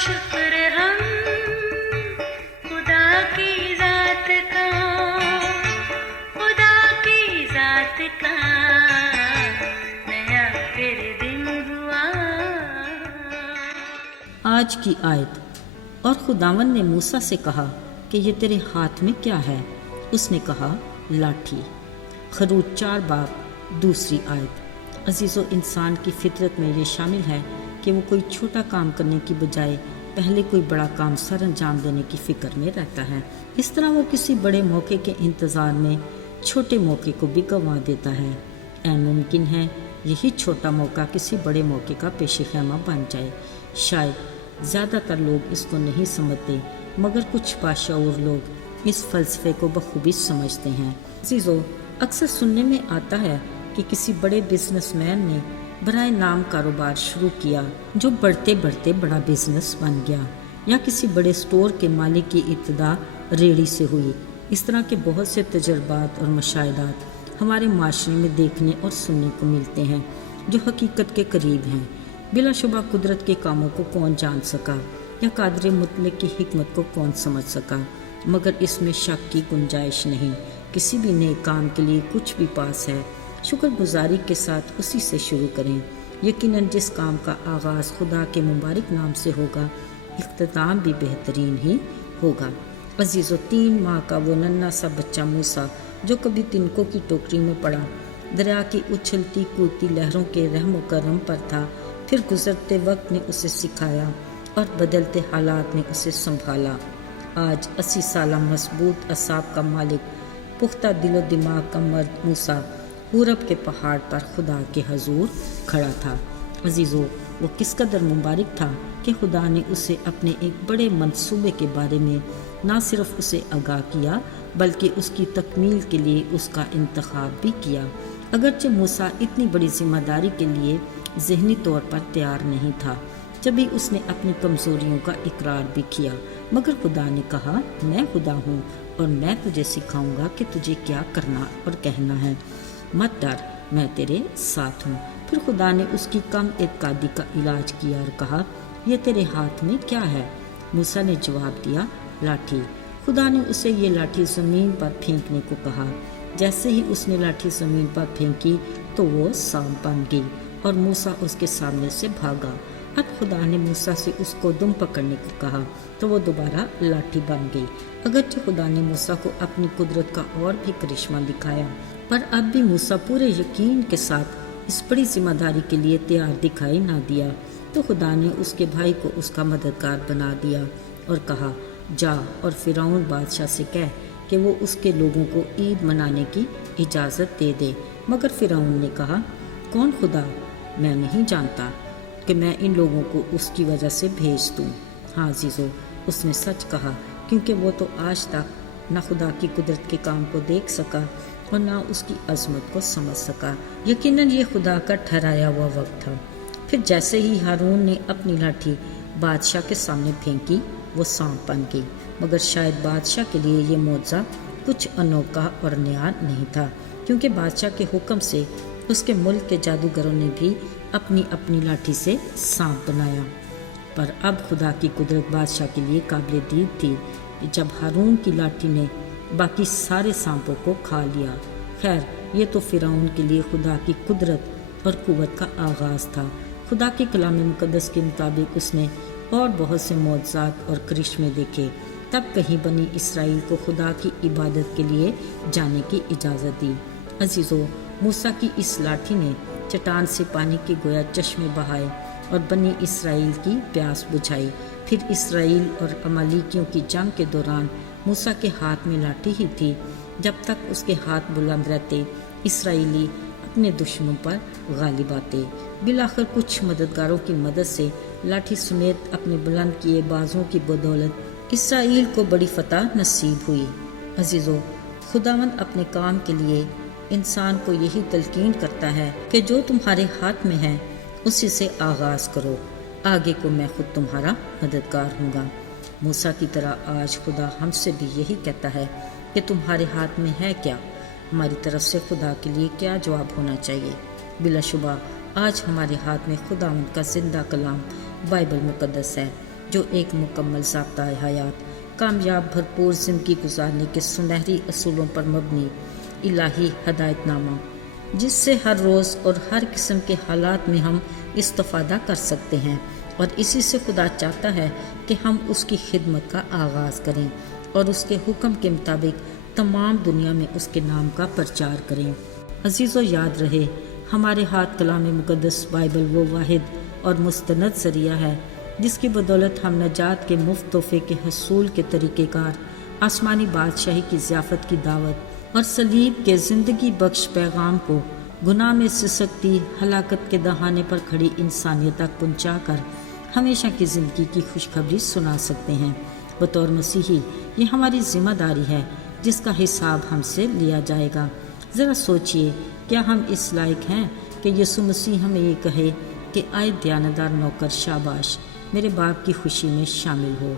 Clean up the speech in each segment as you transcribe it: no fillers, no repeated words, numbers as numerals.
شکر ہم خدا کی ذات کا، خدا کی ذات کا نیا پھر دن ہوا۔ آج کی آیت۔ اور خداوند نے موسیٰ سے کہا کہ یہ تیرے ہاتھ میں کیا ہے؟ اس نے کہا لاٹھی۔ خروج 4 باب 2 آیت۔ عزیزو، انسان کی فطرت میں یہ شامل ہے کہ وہ کوئی چھوٹا کام کرنے کی بجائے پہلے کوئی بڑا کام سر انجام دینے کی فکر میں رہتا ہے۔ اس طرح وہ کسی بڑے موقع کے انتظار میں چھوٹے موقع کو بھی گنوا دیتا ہے۔ ممکن ہے یہی چھوٹا موقع کسی بڑے موقع کا پیش خیمہ بن جائے۔ شاید زیادہ تر لوگ اس کو نہیں سمجھتے، مگر کچھ باشعور لوگ اس فلسفے کو بخوبی سمجھتے ہیں۔ عزیزو، اکثر سننے میں آتا ہے کہ کسی بڑے بزنس مین نے برائے نام کاروبار شروع کیا جو بڑھتے بڑھتے بڑا بزنس بن گیا، یا کسی بڑے سٹور کے مالک کی ابتدا ریڑھی سے ہوئی۔ اس طرح کے بہت سے تجربات اور مشاہدات ہمارے معاشرے میں دیکھنے اور سننے کو ملتے ہیں جو حقیقت کے قریب ہیں۔ بلا شبہ قدرت کے کاموں کو کون جان سکا یا قادر مطلق کی حکمت کو کون سمجھ سکا، مگر اس میں شک کی گنجائش نہیں۔ کسی بھی نیک کام کے لیے کچھ بھی پاس ہے، شکر گزاری کے ساتھ اسی سے شروع کریں۔ یقیناً جس کام کا آغاز خدا کے مبارک نام سے ہوگا، اختتام بھی بہترین ہی ہوگا۔ عزیزو، 3 ماہ کا وہ ننھا سا بچہ موسیٰ جو کبھی تنکوں کی ٹوکری میں پڑا، دریا کی اچھلتی کودتی لہروں کے رحم و کرم پر تھا، پھر گزرتے وقت نے اسے سکھایا اور بدلتے حالات نے اسے سنبھالا۔ آج 80 سالہ مضبوط اعصاب کا مالک، پختہ دل و دماغ کا مرد موسیٰ پورب کے پہاڑ پر خدا کے حضور کھڑا تھا۔ عزیزو، وہ کس قدر مبارک تھا کہ خدا نے اسے اپنے ایک بڑے منصوبے کے بارے میں نہ صرف اسے آگاہ کیا بلکہ اس کی تکمیل کے لیے اس کا انتخاب بھی کیا۔ اگرچہ موسیٰ اتنی بڑی ذمہ داری کے لیے ذہنی طور پر تیار نہیں تھا، جبھی اس نے اپنی کمزوریوں کا اقرار بھی کیا، مگر خدا نے کہا، میں خدا ہوں اور میں تجھے سکھاؤں گا کہ تجھے کیا کرنا اور کہنا ہے، مت ڈر، میں تیرے ساتھ ہوں۔ پھر خدا نے اس کی کم اعتقادی کا علاج کیا اور کہا، یہ تیرے ہاتھ میں کیا ہے؟ موسیٰ نے جواب دیا، لاٹھی۔ خدا نے اسے یہ لاٹھی زمین پر پھینکنے کو کہا۔ جیسے ہی اس نے لاٹھی زمین پر پھینکی تو وہ سانپ بن گئی اور موسیٰ اس کے سامنے سے بھاگا۔ اب خدا نے موسیٰ سے اس کو دم پکڑنے کو کہا تو وہ دوبارہ لاٹھی بن گئی۔ اگرچہ خدا نے موسیٰ کو اپنی قدرت کا اور بھی کرشمہ دکھایا، پر اب بھی موسیٰ پورے یقین کے ساتھ اس بڑی ذمہ داری کے لیے تیار دکھائی نہ دیا، تو خدا نے اس کے بھائی کو اس کا مددگار بنا دیا اور کہا، جا اور فرعون بادشاہ سے کہہ کہ وہ اس کے لوگوں کو عید منانے کی اجازت دے دے۔ مگر فرعون نے کہا، کون خدا؟ میں نہیں جانتا کہ میں ان لوگوں کو اس کی وجہ سے بھیج دوں۔ ہاں عزیزو، اس نے سچ کہا، کیونکہ وہ تو آج تک نہ خدا کی قدرت کے کام کو دیکھ سکا اور نہ اس کی عظمت کو سمجھ سکا۔ یقیناً یہ خدا کا ٹھہرایا ہوا وقت تھا۔ پھر جیسے ہی ہارون نے اپنی لاٹھی بادشاہ کے سامنے پھینکی، وہ سانپ بن گئی، مگر شاید بادشاہ کے لیے یہ معجزہ کچھ انوکھا اور نیا نہیں تھا، کیونکہ بادشاہ کے حکم سے اس کے ملک کے جادوگروں نے بھی اپنی اپنی لاٹھی سے سانپ بنایا۔ پر اب خدا کی قدرت بادشاہ کے لیے قابل دید تھی، جب ہارون کی لاٹھی نے باقی سارے سانپوں کو کھا لیا۔ خیر، یہ تو فرعون کے لیے خدا کی قدرت اور قوت کا آغاز تھا۔ خدا کے کلام مقدس کے مطابق اس نے اور بہت سے معجزات اور کرشمے دیکھے، تب کہیں بنی اسرائیل کو خدا کی عبادت کے لیے جانے کی اجازت دی۔ عزیزو، موسیٰ کی اس لاٹھی نے چٹان سے پانی کے گویا چشمے بہائے اور بنی اسرائیل کی پیاس بجھائی۔ پھر اسرائیل اور عمالیکیوں کی جنگ کے دوران موسیٰ کے ہاتھ میں لاٹھی ہی تھی۔ جب تک اس کے ہاتھ بلند رہتے، اسرائیلی اپنے دشمنوں پر غالب آتے۔ بالآخر کچھ مددگاروں کی مدد سے لاٹھی سمیت اپنے بلند کیے بازوں کی بدولت اسرائیل کو بڑی فتح نصیب ہوئی۔ عزیزو، خداوند اپنے کام کے لیے انسان کو یہی تلقین کرتا ہے کہ جو تمہارے ہاتھ میں ہے اسی سے آغاز کرو، آگے کو میں خود تمہارا مددگار ہوں گا۔ موسیٰ کی طرح آج خدا ہم سے بھی یہی کہتا ہے کہ تمہارے ہاتھ میں ہے کیا؟ ہماری طرف سے خدا کے لیے کیا جواب ہونا چاہیے؟ بلا شبہ آج ہمارے ہاتھ میں خداوند کا زندہ کلام بائبل مقدس ہے۔ جو ایک مکمل ضابطہ حیات، کامیاب بھرپور زندگی گزارنے کے سنہری اصولوں پر مبنی الہی ہدایت نامہ، جس سے ہر روز اور ہر قسم کے حالات میں ہم استفادہ کر سکتے ہیں، اور اسی سے خدا چاہتا ہے کہ ہم اس کی خدمت کا آغاز کریں اور اس کے حکم کے مطابق تمام دنیا میں اس کے نام کا پرچار کریں۔ عزیزو، یاد رہے ہمارے ہاتھ کلام مقدس بائبل وہ واحد اور مستند ذریعہ ہے جس کی بدولت ہم نجات کے مفت تحفے کے حصول کے طریقہ کار، آسمانی بادشاہی کی ضیافت کی دعوت اور صلیب کے زندگی بخش پیغام کو گناہ میں سسکتی ہلاکت کے دہانے پر کھڑی انسانیت تک پہنچا کر ہمیشہ کی زندگی کی خوشخبری سنا سکتے ہیں۔ بطور مسیحی یہ ہماری ذمہ داری ہے جس کا حساب ہم سے لیا جائے گا۔ ذرا سوچئے، کیا ہم اس لائق ہیں کہ یسوع مسیح ہمیں یہ کہے کہ آئے دیانتدار نوکر، شاباش، میرے باپ کی خوشی میں شامل ہو۔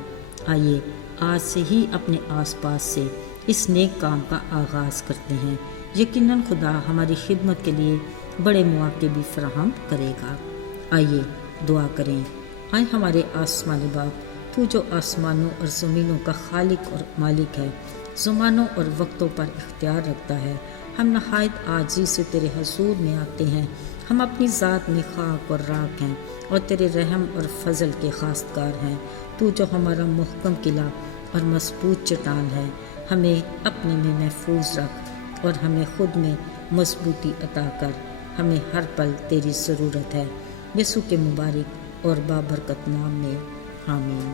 آئیے آج سے ہی اپنے آس پاس سے اس نیک کام کا آغاز کرتے ہیں۔ یقیناً خدا ہماری خدمت کے لیے بڑے مواقع بھی فراہم کرے گا۔ آئیے دعا کریں۔ آئے ہمارے آسمانی باپ، تو جو آسمانوں اور زمینوں کا خالق اور مالک ہے، زمانوں اور وقتوں پر اختیار رکھتا ہے، ہم نہایت عاجزی سے تیرے حضور میں آتے ہیں۔ ہم اپنی ذات میں خاک اور راکھ ہیں اور تیرے رحم اور فضل کے خواستگار ہیں۔ تو جو ہمارا محکم قلعہ اور مضبوط چٹان ہے، ہمیں اپنے میں محفوظ رکھ اور ہمیں خود میں مضبوطی عطا کر۔ ہمیں ہر پل تیری ضرورت ہے۔ یسوع کے مبارک اور بابرکت نام میں آمین۔